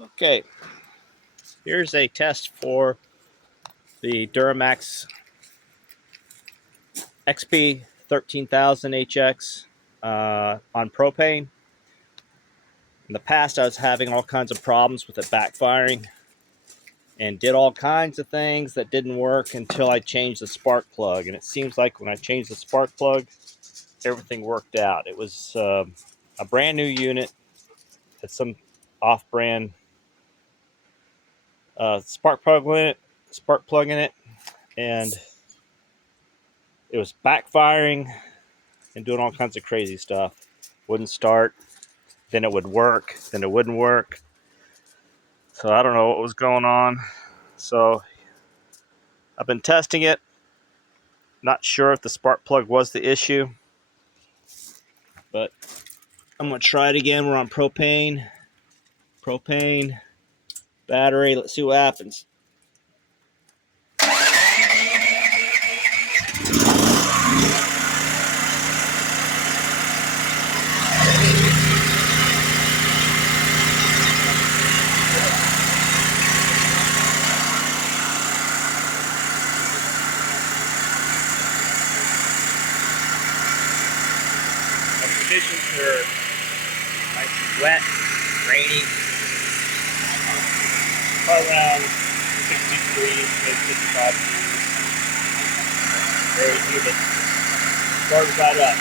Okay, here's a test for the Duramax XP 13000 HX on propane. In the past, I was having all kinds of problems with it backfiring and did all kinds of things that didn't work until I changed the spark plug. And it seems like when I changed the spark plug, everything worked out. It was a brand new unit. It's some off-brand spark plug in it, and it was backfiring and doing all kinds of crazy stuff. Wouldn't start, then it would work, then it wouldn't work. So I don't know what was going on. So I've been testing it. Not sure if the spark plug was the issue, but I'm gonna try it again. We're on propane, battery. Let's see what happens. The conditions are nice and wet, rainy, probably around 60 degrees, maybe 55 degrees. Very humid. Started right up.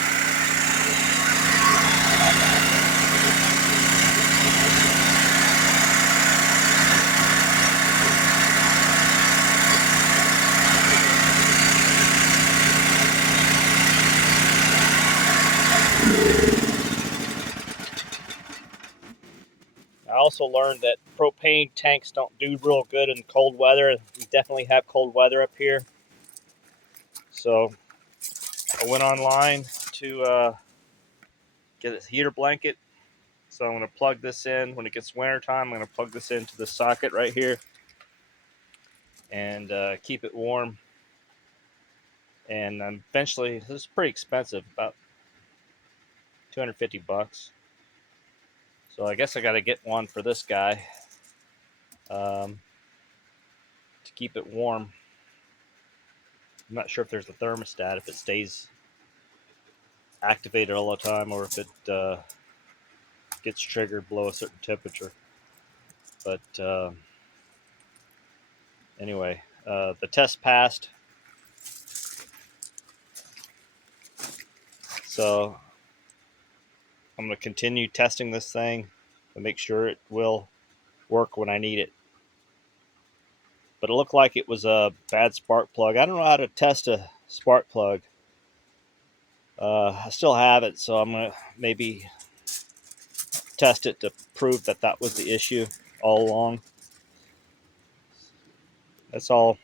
I also learned that propane tanks don't do real good in cold weather. We definitely have cold weather up here. So I went online to get a heater blanket. So I'm going to plug this in. When it gets winter time, I'm going to plug this into the socket right here and keep it warm. And eventually, this is pretty expensive, about $250. So I guess I got to get one for this guy to keep it warm. I'm not sure if there's a thermostat, if it stays activated all the time or if it gets triggered below a certain temperature. But anyway, the test passed. So I'm going to continue testing this thing to make sure it will work when I need it. But it looked like it was a bad spark plug. I don't know how to test a spark plug. I still have it, so I'm going to maybe test it to prove that that was the issue all along. That's all.